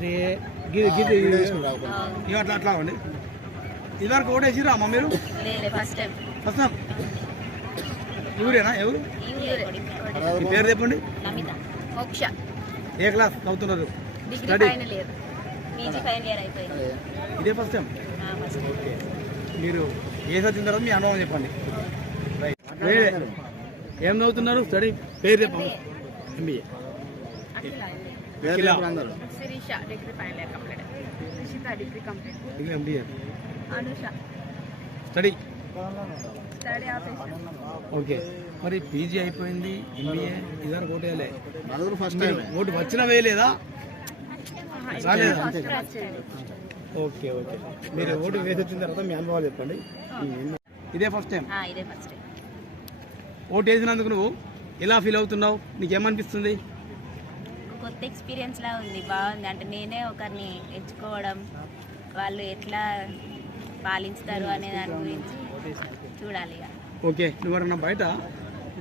అరే గిది గిది ఇక అట్లా అట్లా అండి ఇదివరకు ఓటేసిరా అమ్మ మీరు? ఫస్ట్ టైం ఫస్ట్ ఎవరు? ఈ ఊరే మీ పేరు చెప్పండి. ఏ క్లాస్ చదువుతున్నారు? Degree Study. Final year. PG final year అయిపోయింది. ఇదే ఫస్ట్ టైం ఆ, ఫస్ట్ ఓకే. మీరు ఏ చదివిన తర్వాత మీ అనుభవం చెప్పండి. ఏం చదువుతున్నారు? స్టడీ పేరు చెప్పండి. MBA Sirisha degree final year complete Rishitha degree complete MBA Anusha study okay మరి పీజీ అయిపోయింది ఎంబీఏ ఇద్దరు ఓటేయాలి నలుగురు ఫస్ట్ ఓటు వచ్చినా వేయలేదా రాలేదా ఓకే ఓకే మీరు ఓటు వేసి వచ్చిన తర్వాత మీ అనుభవాలు చెప్పండి ఇదే ఫస్ట్ టైం ఇదే ఫస్ట్ టైం ఓటు వేసినందుకు నువ్వు ఎలా ఫీల్ అవుతున్నావు? నీకేమనిపిస్తుంది? కొత్త ఎక్స్పీరియన్స్ లా ఉంది బాగుంది. అంటే నేనే ఒకరిని ఎంచుకోవడం వాళ్ళు ఎట్లా పాలించుతారు అనే దాని గురించి చూడాలి ఓకే నువ్వు ఎవరన్నా బయట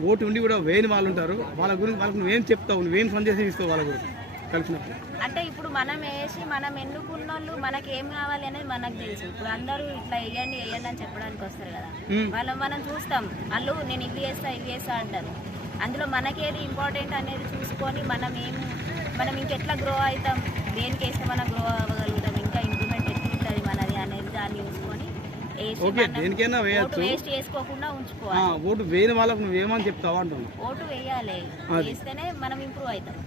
ఓటు ఉండి కూడా వేయని వాళ్ళు ఉంటారు. వాళ్ళ గురించి వాళ్ళకి నువ్వేం చెప్తావు నువ్వేం సందేశం ఇస్తావు వాళ్ళ గురించి కలిసినప్పుడు? అంటే ఇప్పుడు మనం వేసి మనం ఎన్నుకున్న వాళ్ళు మనకి ఏం కావాలి అనేది మనకు తెలుసు. ఇప్పుడు అందరూ ఇట్లా వేయండి వేయండి అని చెప్పడానికి వస్తారు కదా. మ్మ్. వాళ్ళ మనం చూస్తాం. వాళ్ళు నేను ఇవి చేస్తా ఇవి చేస్తా అంటారు. అందులో మనకేది ఇంపార్టెంట్ అనేది చూసుకొని మనం ఏం మనం ఇంకెట్లా గ్రో అవుతాం? దేనికి వేస్తే మనం గ్రో అవ్వగలుగుతాం? ఇంకా ఇంప్రూవ్మెంట్ ఎట్లుంటుంది మనది అనేది దాన్ని చూసుకొని ఓకే, దేనికైనా వేయొచ్చు. వేస్ట్ చేసుకోకుండా ఉంచుకోవాలి. ఓటు వేయని వాళ్ళకు నువ్వేమని చెప్తావా అంటున్నావు ఓటు వేయాలి. వేస్తేనే మనం ఇంప్రూవ్ అవుతాం.